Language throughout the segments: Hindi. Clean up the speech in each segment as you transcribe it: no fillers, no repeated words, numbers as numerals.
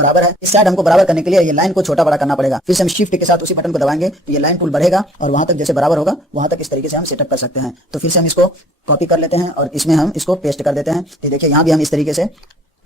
बराबर है। इस साइड हमको बराबर करने के लिए ये लाइन को छोटा बड़ा करना पड़ेगा। फिर से हम शिफ्ट के साथ उसी बटन को दबाएंगे तो ये लाइन टूल बढ़ेगा और वहां तक जैसे बराबर होगा वहां तक इस तरीके से हम सेटअप कर सकते हैं। तो फिर से हम इसको कॉपी कर लेते हैं और इसमें हम इसको पेस्ट कर देते हैं। ये देखिए यहाँ भी हम इस तरीके से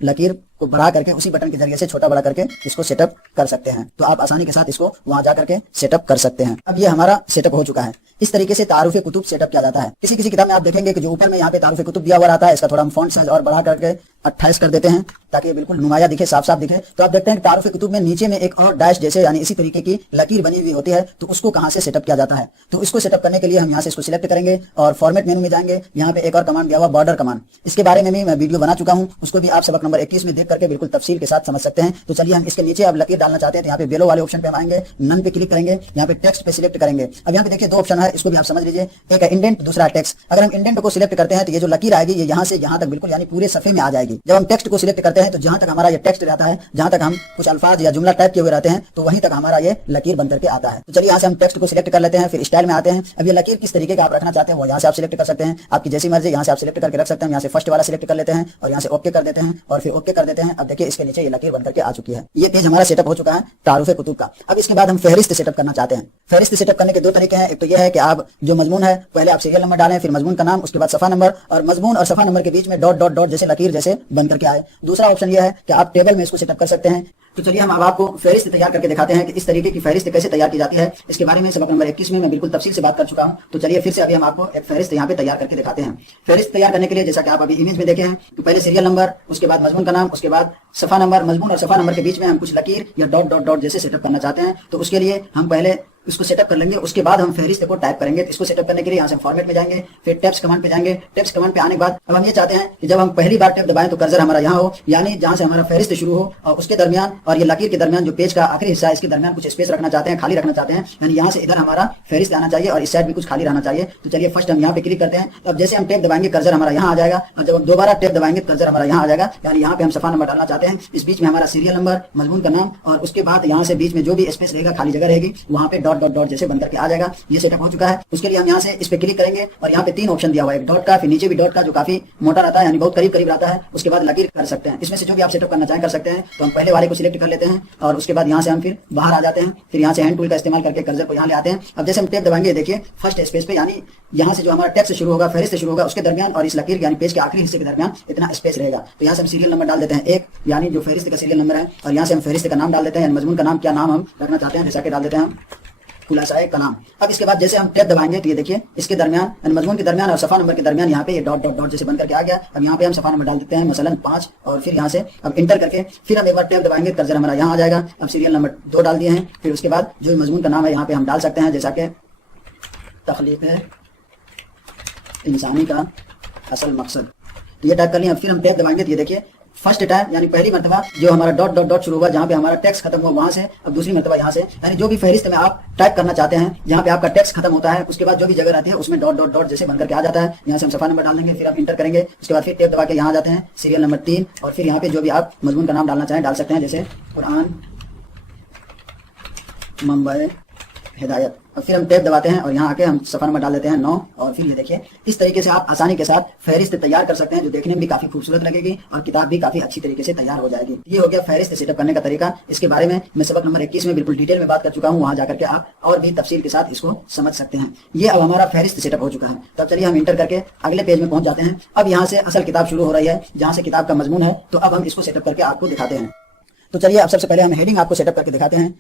लकीर को बढ़ा करके उसी बटन के जरिए से छोटा बड़ा करके इसको सेटअप कर सकते हैं। तो आप आसानी के साथ इसको वहां जा करके सेटअप कर सकते हैं। अब ये हमारा सेटअप हो चुका है। इस तरीके से तारुफ कुतुब सेटअप किया जाता है। किसी किसी किताब में आप देखेंगे कि जो ऊपर में यहाँ पे तारुफ कुतुब दिया हुआ रहता है, इसका थोड़ा हम फॉन्ट साइज और बढ़ा करके 28 कर देते हैं ताकि ये बिल्कुल नुमाया दिखे, साफ साफ दिखे। तो आप देखते हैं कि तारुफ कुतुब में नीचे में एक और डैश जैसे यानी इसी तरीके की लकीर बनी हुई होती है। तो उसको कहाँ से सेटअप किया जाता है? तो इसको सेटअप करने के लिए हम यहाँ से इसको सिलेक्ट करेंगे और फॉर्मेट मेनू में जाएंगे। यहाँ पे एक और कमांड दिया हुआ बॉर्डर कमांड, इसके बारे में भी मैं वीडियो बना चुका हूँ, उसको भी आप सबक नंबर 21 में देख करके बिल्कुल तफसील के साथ समझ सकते हैं। तो चलिए हम इसके नीचे अब लकीर डालना चाहते हैं तो यहाँ पे बेलो वाले ऑप्शन पे हम आएंगे, नन पे क्लिक करेंगे, यहाँ पे टेक्स्ट पे सिलेक्ट करेंगे। अब यहाँ पे देखिए दो ऑप्शन है, इसको भी आप समझ लीजिए, एक है इंडेंट, दूसरा टेक्स्ट। अगर हम इंडेंट को सिलेक्ट करते हैं तो ये जो लकीर आएगी ये यहाँ से यहाँ तक बिल्कुल यानी पूरे सफे में आ जाएगी। जब हम टेक्स्ट को सिलेक्ट करते हैं तो जहां तक हमारा ये टेक्स्ट रहता है, जहां तक हम कुछ अल्फाज या जुमला टाइप किए हुए रहते हैं तो वहीं तक हमारा ये लकीर बन करके आता है। तो चलिए यहाँ से हम टेक्स्ट को सिलेक्ट कर लेते हैं, फिर स्टाइल में आते हैं। अब ये लकीर किस तरीके का आप रखना चाहते हैं वो यहाँ से आप सिलेक्ट कर सकते हैं, आपकी जैसी मर्जी यहाँ से आप सिलेक्ट करके रख सकते हैं। यहाँ से फर्स्ट वाला सिलेक्ट कर लेते हैं और यहाँ से ओके कर देते हैं और फिर ओके कर देते हैं। अब देखिए इसके नीचे ये लकीर बन करके आ चुकी है। ये पेज हमारा सेटअप हो चुका है तारुफ कुतुब का। अब इसके बाद हम फहरिस्त सेटअप करना चाहते हैं। फहरिस्त सेटअप करने के दो तरीके हैं। एक तो ये है कि आप जो मजमून है पहले आप सीरियल नंबर डालें, फिर मजमून का नाम, उसके बाद सफा नंबर, और मजमून और सफा नंबर के बीच में डॉट डॉट डॉट जैसे लकीर जैसे बन करके आए। दूसरा ऑप्शन ये है कि आप टेबल में इसको सेटअप कर सकते हैं। तो चलिए हम अब आपको फहरिस्त तैयार करके दिखाते हैं कि इस तरीके की फहरिस्त कैसे तैयार की जाती है। इसके बारे में सबक नंबर 21 में मैं बिल्कुल तफसील से बात कर चुका हूं। तो चलिए फिर से अभी हम आपको एक फहरिस्त यहाँ पे तैयार करके दिखाते हैं। फहरिस्त तैयार करने के लिए जैसा कि आप अभी इमेज में देखे हैं तो पहले सीरियल नंबर, उसके बाद मजमून का नाम, उसके बाद सफा नंबर। मजमून और सफा नंबर के बीच में हम कुछ लकीर या डॉट डॉट डॉट जैसे सेटअप करना चाहते हैं। तो उसके लिए हम पहले इसको सेटअप कर लेंगे, उसके बाद हम फहरिस्त को टाइप करेंगे। तो इसको सेटअप करने के लिए यहाँ से फॉर्मेट में जाएंगे, फिर टेप्स कमांड पे जाएंगे। टेप्स कमांड पे आने के बाद अब हम ये चाहते हैं कि जब हम पहली बार टैब दबाएं तो कर्सर हमारा यहाँ हो, यानी जहाँ से हमारा फहरिस्त शुरू हो और उसके दरमियान और ये लकीर के दरमियान जो पेज का आखिरी हिस्सा है इसके दरमियान कुछ स्पेस रखना चाहते हैं, खाली रखना चाहते हैं, यानी यहाँ से इधर हमारा फहरिस्त आना चाहिए और इस साइड भी कुछ खाली रहना चाहिए। तो चलिए फर्स्ट हम यहाँ पे क्लिक करते हैं। तो अब जैसे हम टैब दबाएंगे कर्सर हमारा यहाँ आ जाएगा और जब हम दोबारा टैब दबाएंगे कर्सर हमारा यहाँ आ जाएगा, यानी यहाँ पे हम सफा नंबर डालना चाहते हैं। इस बीच में हमारा सीरियल नंबर, मजमून का नाम और उसके बाद यहाँ से बीच में जो भी स्पेस रहेगा, खाली जगह रहेगी, वहाँ पे डॉट डॉट डॉट जैसे बनकर आ जाएगा। ये सेटअप हो चुका है। उसके लिए हम यहाँ से इस पे क्लिक करेंगे और यहाँ पे तीन ऑप्शन दिया हुआ है, एक डॉट का, फिर नीचे भी डॉट का जो काफी मोटा रहता है यानी बहुत करीब करीब रहता है, उसके बाद लकीर कर सकते हैं। इसमें से जो भी आप सेटअप करना चाहें कर सकते हैं। तो हम पहले वाले को सिलेक्ट कर लेते हैं और उसके बाद यहाँ से हम फिर बाहर आ जाते हैं, फिर यहाँ से हैंड टूल का इस्तेमाल करके कर्सर को यहाँ ले आते हैं। अब जैसे हम टेप दबाएंगे देखिए फर्स्ट स्पेस पे, यानी यहाँ से जो हमारा टेक्स्ट शुरू होगा, फहरिस्त शुरू होगा, उसके दरमियान और इस लकीर यानी पेज के आखिरी हिस्से के दरमियान इतना स्पेस रहेगा। तो यहाँ से हम सीरियल नंबर डाल देते हैं 1, यानी जो फहरिस्त का सीरियल नंबर है, और यहाँ से हम फहरिस्त का नाम डाल देते हैं, मजमून का नाम, क्या नाम हम रखना चाहते हैं, जैसा कि डाल देते हैं खुलासा का नाम। अब इसके बाद जैसे हम टैब दबाएंगे तो ये देखिए इसके दरमियान यानी मजमून के दरमियान और सफा नंबर के दरमियान यहाँ पे ये डॉट डॉट डॉट जैसे बन करके आ गया। अब यहाँ पे हम सफा नंबर डाल देते हैं मसलन 5 और फिर यहाँ से अब इंटर करके फिर हम एक बार टैब दबाएंगे, कर्सर हमारा यहाँ आ जाएगा। अब सीरियल नंबर 2 डाल दिए हैं, फिर उसके बाद जो मजमून का नाम है यहाँ पे हम डाल सकते हैं, जैसा कि तख्लीक है इंसानी का असल मकसद। तो ये टाइप कर लिया। फिर हम टैब दबाएंगे तो ये देखिए फर्स्ट टाइम यानी पहली मरतबा जो हमारा डॉट डॉट डॉट शुरू हुआ, जहाँ पे हमारा टेक्स्ट खत्म हुआ वहां से अब दूसरी मरतबा यहाँ से, यानी जो भी फहरिस्त में आप टाइप करना चाहते हैं जहाँ पे आपका टेक्स्ट खत्म होता है उसके बाद जो भी जगह रहती है उसमें डॉट डॉट डॉट जैसे बनकर के आ जाता है। यहाँ से हम सफा नंबर डाल देंगे, फिर हम इंटर करेंगे, उसके बाद फिर टेप दबा के यहाँ आ जाते हैं सीरियल नंबर 3 और फिर यहाँ पे जो भी आप मजमून का नाम डालना चाहें डाल सकते हैं, जैसे कुरान मंबई हिदायत। और फिर हम टैब दबाते हैं और यहाँ आके हम सफा नंबर डाल देते हैं 9 और फिर ये देखिए इस तरीके से आप आसानी के साथ फहरिस्त तैयार कर सकते हैं, जो देखने में भी काफी खूबसूरत लगेगी और किताब भी काफी अच्छी तरीके से तैयार हो जाएगी। ये हो गया फहरिस्त सेटअप करने का तरीका। इसके बारे में मैं सबक नंबर 21 में बिल्कुल डिटेल में बात कर चुका हूँ, वहां जाकर के आप और भी तफसील के साथ इसको समझ सकते हैं। ये अब हमारा फहरिस्त सेटअप हो चुका है। तब चलिए हम इंटर करके अगले पेज में पहुंच जाते हैं। अब यहाँ से असल किताब शुरू हो रही है, जहाँ से किताब का मजमून है। तो अब हम इसको सेटअप करके आपको दिखाते हैं। तो चलिए अब सबसे पहले हम हेडिंग आपको सेटअप करके दिखाते हैं।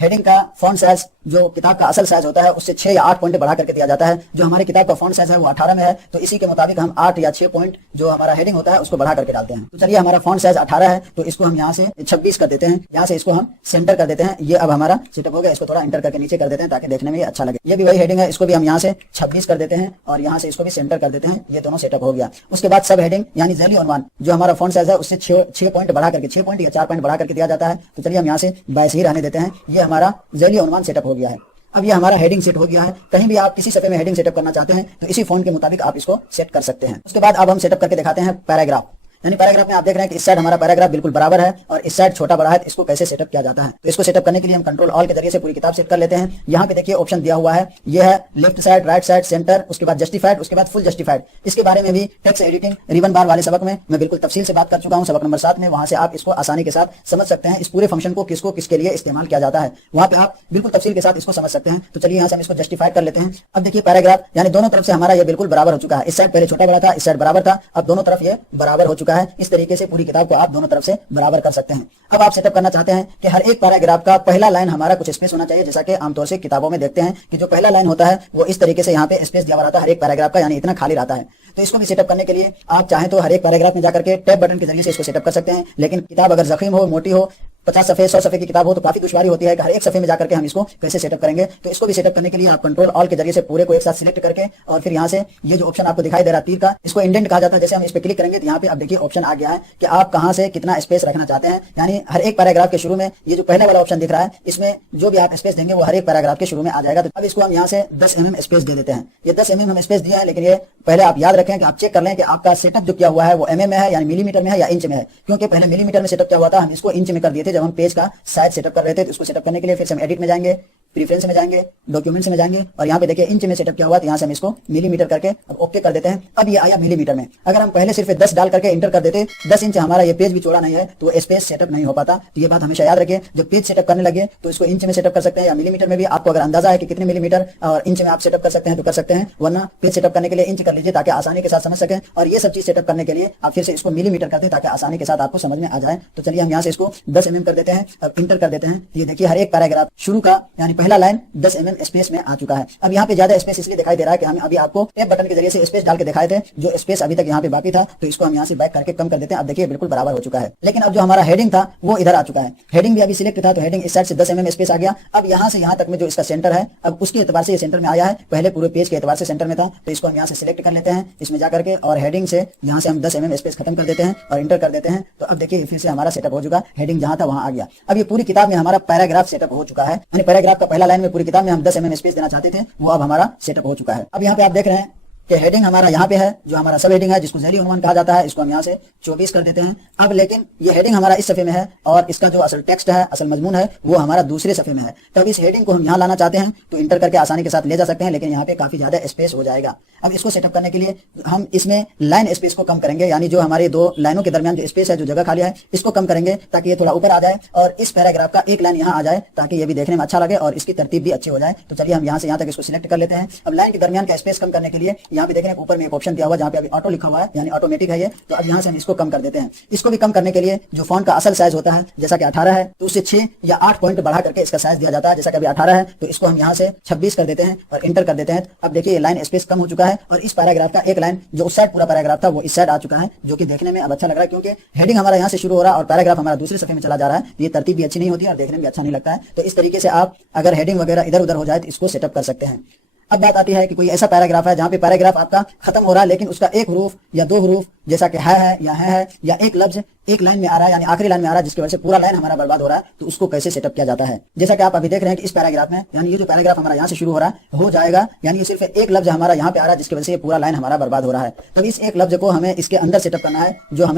हेडिंग का फॉन्ट साइज जो किताब का असल साइज होता है उससे 6 या 8 पॉइंट बढ़ा करके दिया जाता है। जो हमारी किताब का फॉन्ट साइज है वो 18 में है, तो इसी के मुताबिक हम 8 या 6 पॉइंट जो हमारा हेडिंग होता है उसको बढ़ा करके डालते हैं। तो चलिए हमारा फॉन्ट साइज 18 है, तो इसको हम यहाँ से 26 कर देते हैं। यहाँ से इसको हम सेंटर कर देते हैं। ये अब हमारा सेटअप हो गया। इसको थोड़ा इंटर करके नीचे कर देते हैं ताकि देखने में ये अच्छा लगे। ये भी वही हेडिंग है, इसको भी हम यहाँ से 26 कर देते हैं और यहाँ से इसको भी सेंटर कर देते हैं। ये दोनों सेटअप हो गया। उसके बाद सब हेडिंग यानी ज़ैली उन्वान जो हमारा फॉन्ट साइज है उससे 6 पॉइंट बढ़ा करके 6 पॉइंट या 4 पॉइंट बढ़ा करके दिया जाता है। तो चलिए हम यहाँ से 22 ही रहने देते हैं। ये हमारा ज़ैली उन्वान सेटअप हो गया है। अब ये हमारा हेडिंग सेट हो गया है। कहीं भी आप किसी सफ़े में हेडिंग सेटअप करना चाहते हैं तो इसी फॉन्ट के मुताबिक आप इसको सेट कर सकते हैं। उसके बाद अब हम सेटअप करके दिखाते हैं पैराग्राफ। यानी पैराग्राफ में आप देख रहे हैं कि इस साइड हमारा पैराग्राफ बिल्कुल बराबर है और इस साइड छोटा बड़ा है, तो इसको कैसे सेटअप किया जाता है। तो इसको सेटअप करने के लिए हम कंट्रोल ऑल के जरिए से पूरी किताब सेट कर लेते हैं। यहाँ पे देखिए ऑप्शन दिया हुआ है, ये है left side, right side, centre, उसके बाद जस्टिफाइड, उसके बाद फुल जस्टिफाइड। इसके बारे में भी टेक्स्ट एडिटिंग रिबन बार वाले सबक में मैं बिल्कुल तफसील से बात कर चुका हूँ, सबक नंबर 7 में। वहां से आप इसको आसानी के साथ समझ सकते हैं, इस पूरे फंक्शन को किसको किसके लिए इस्तेमाल किया जाता है, वहां पे आप बिल्कुल तफसील के साथ इसको समझ सकते हैं। तो चलिए यहाँ से हम इसको जस्टिफाइड कर लेते हैं। अब देखिए पैराग्राफ यानी दोनों तरफ से हमारा ये बिल्कुल बराबर हो चुका है। इस साइड पहले छोटा बड़ा था, इस साइड बराबर था, अब दोनों तरफ ये बराबर हो चुका है। इस तरीके से पूरी किताब को आप दोनों तरफ से बराबर कर सकते हैं। अब आप सेटअप करना चाहते हैं कि हर एक पैराग्राफ का पहला लाइन हमारा कुछ स्पेस होना चाहिए, जैसा कि आमतौर से किताबों में देखते हैं कि जो पहला लाइन होता है वो इस तरीके से यहाँ पे स्पेस दिया हुआ रहता है हर एक पैराग्राफ का, यानी इतना खाली रहता है। तो इसको भी सेटअप करने के लिए आप चाहें तो हर एक पैराग्राफ में जाकर के टैब बटन के जरिए से इसको सेटअप कर सकते हैं। लेकिन किताब अगर जखीम हो, मोटी हो, 50 सफ़े 100 सफ़े की किताब हो तो काफी दुश्वारी होती है कि हर एक सफ़े में जाकर के हम इसको कैसे सेटअप करेंगे। तो इसको भी सेटअप करने के लिए आप कंट्रोल ऑल के जरिए से पूरे को एक साथ सिलेक्ट करके और फिर यहाँ से ये जो ऑप्शन आपको दिखाई दे रहा है तीर का, इसको इंडेंट कहा जाता है। जैसे हम इस पे क्लिक करेंगे तो यहाँ पे अब देखिए ऑप्शन आ गया है कि आप कहाँ से कितना स्पेस रखना चाहते हैं। यानी हर एक पैराग्राफ के शुरू में ये जो पहले वाला ऑप्शन दिख रहा है, इसमें जो भी आप स्पेस देंगे वो हर एक पैराग्राफ के शुरू में आ जाएगा। तो अब इसको हम यहाँ से 10 mm स्पेस दे देते हैं। ये 10 mm हम स्पेस दिया है, लेकिन ये पहले आप याद रखें कि आप चेक कर लें कि आपका सेटअप जो किया हुआ है वो mm में है, यानी मिलीमीटर में है या इंच में है। क्योंकि पहले मिलीमीटर में सेटअप किया हुआ था, हम इसको इंच में कर दिए थे जब हम पेज का साइज सेटअप कर रहे थे। तो इसको सेटअप करने के लिए फिर से हम एडिट में जाएंगे, प्रीफरेंस में जाएंगे, डॉक्यूमेंट्स में जाएंगे और यहाँ पे देखिए इंच में सेटअप किया हुआ है, तो यहाँ से हम इसको मिलीमीटर करके अब ओके कर देते हैं। अब ये आया मिलीमीटर में। अगर हम पहले सिर्फ 10 डाल करके इंटर कर देते, 10 इंच हमारा ये पेज भी चौड़ा नहीं है तो स्पेस सेटअप नहीं हो पाता। तो ये बात हमेशा याद रखिए, जब पेज सेटअप करने लगे तो इसको इंच में सेटअप कर सकते हैं या मिलीमीटर में भी। आपको अगर अंदाजा है कि कितने मिलीमीटर और इंच में आप सेटअप कर सकते हैं तो कर सकते हैं, वरना पेज सेटअप करने के लिए इंच कर लीजिए ताकि आसानी के साथ समझ सकें। और ये सब चीज सेटअप करने के लिए आप फिर से इसको मिलीमीटर करते हैं ताकि आसानी के साथ आपको समझ में आ जाए। तो चलिए हम यहाँ से इसको 10 mm कर देते हैं, अब इंटर कर देते हैं। ये देखिए हर एक पैराग्राफ शुरू का यानी पहला लाइन 10 mm स्पेस में आ चुका है। अब यहाँ पे ज्यादा स्पेस इसलिए दिखाई दे रहा है कि हम अभी आपको टैब बटन के जरिए से स्पेस डाल के दिखाए थे, जो स्पेस अभी तक यहाँ पे बाकी था, तो इसको हम यहाँ से बैक करके कम कर देते हैं। अब देखिए बिल्कुल बराबर हो चुका है। लेकिन अब जो हमारा हेडिंग था वो इधर आ चुका है। हेडिंग भी अभी सिलेक्ट था तो हेडिंग इस साइड से 10 mm स्पेस आ गया। अब यहाँ से यहाँ तक में जो इसका सेंटर है, अब उसके एतबार से ये सेंटर में आया है, पहले पूरे पेज के एतबार से सेंटर में था। तो इसको हम यहाँ से सिलेक्ट कर लेते हैं, इसमें जाकर के और हेडिंग से यहाँ से हम 10 mm स्पेस खत्म कर देते हैं और इंटर कर देते हैं। तो अब देखिए फिर से हमारा सेटअप हो चुका, हेडिंग जहाँ था वहाँ आ गया। अब ये पूरी किताब में हमारा पैराग्राफ सेटअप हो चुका है, यानी पैराग्राफ का पहला लाइन में पूरी किताब में हम 10 mm स्पेस देना चाहते थे, वो अब हमारा सेटअप हो चुका है। अब यहाँ पे आप देख रहे हैं कि हेडिंग हमारा यहाँ पे है, जो हमारा सब हेडिंग है जिसको झैली उन्वान कहा जाता है, इसको हम यहाँ से 24 कर देते हैं। अब लेकिन ये हेडिंग हमारा इस सफे में है और इसका जो असल टेक्स्ट है, असल मजमून है, वो हमारा दूसरे सफे में है। तब इस हेडिंग को हम यहाँ लाना चाहते हैं तो इंटर करके आसानी के साथ ले जा सकते हैं, लेकिन यहाँ पे काफी ज्यादा स्पेस हो जाएगा। अब इसको सेटअप करने के लिए हम इसमें लाइन स्पेस को कम करेंगे, यानी जो हमारे दो लाइनों के दरमियान जो स्पेस है, जो जगह खाली है, इसको कम करेंगे ताकि ये थोड़ा ऊपर आ जाए और इस पैराग्राफ का एक लाइन यहाँ आ जाए ताकि ये भी देखने में अच्छा लगे और इसकी तरतीब भी अच्छी हो जाए। तो चलिए हम यहाँ से यहाँ तक इसको सिलेक्ट कर लेते हैं। अब लाइन के दरमियान का स्पेस कम करने के लिए यहाँ पे देखने ऊपर में ऑप्शन दिया हुआ जहाँ पे अभी ऑटो लिखा हुआ है, यानी ऑटोमेटिक है ये। तो अब यहाँ से हम इसको कम कर देते हैं। इसको भी कम करने के लिए जो फॉन्ट का असल साइज होता है, जैसा कि 18 है, तो उससे 6 या 8 पॉइंट बढ़ा करके इसका साइज दिया जाता है। जैसा कि अभी 18 है तो इसको हम यहाँ से 26 कर देते हैं और इंटर कर देते हैं। अब देखिए ये लाइन स्पेस कम हो चुका है और इस पैराग्राफ का एक लाइन जो उस साइड पूरा पैराग्राफ था वो इस साइड आ चुका है, जो कि देखने में अब अच्छा लग रहा है, क्योंकि हेडिंग हमारा यहाँ से शुरू हो रहा है और पैराग्राफ हमारा दूसरे सफे में चला जा रहा है। ये तरतीब भी अच्छी नहीं होती है और देखने में भी अच्छा नहीं लगता है। तो इस तरीके से आप अगर हेडिंग वगैरह इधर उधर हो जाए तो इसको सेटअप कर सकते हैं। अब बात आती है कि कोई ऐसा पैराग्राफ है जहाँ पे पैराग्राफ आपका खत्म हो रहा है, लेकिन उसका एक हरूफ या दो हरूफ, जैसा कि है या एक लफ्ज एक लाइन में आ रहा है, यानी आखिरी लाइन में आ रहा है, जिसकी वजह से पूरा लाइन हमारा बर्बाद हो रहा है। तो उसको कैसे सेटअप किया जाता है, जैसा कि आप अभी देख रहे हैं कि इस पैराग्राफ में, यानी ये जो पैराग्राफ हमारा यहाँ से शुरू हो रहा है हो जाएगा, यानी ये सिर्फ एक लफ्ज हमारा यहाँ पे आ रहा है जिसकी वजह से पूरा लाइन हमारा बर्बाद हो रहा है। तब इस एक लफ्ज को हमें इसके अंदर सेटअप करना है, जो हमें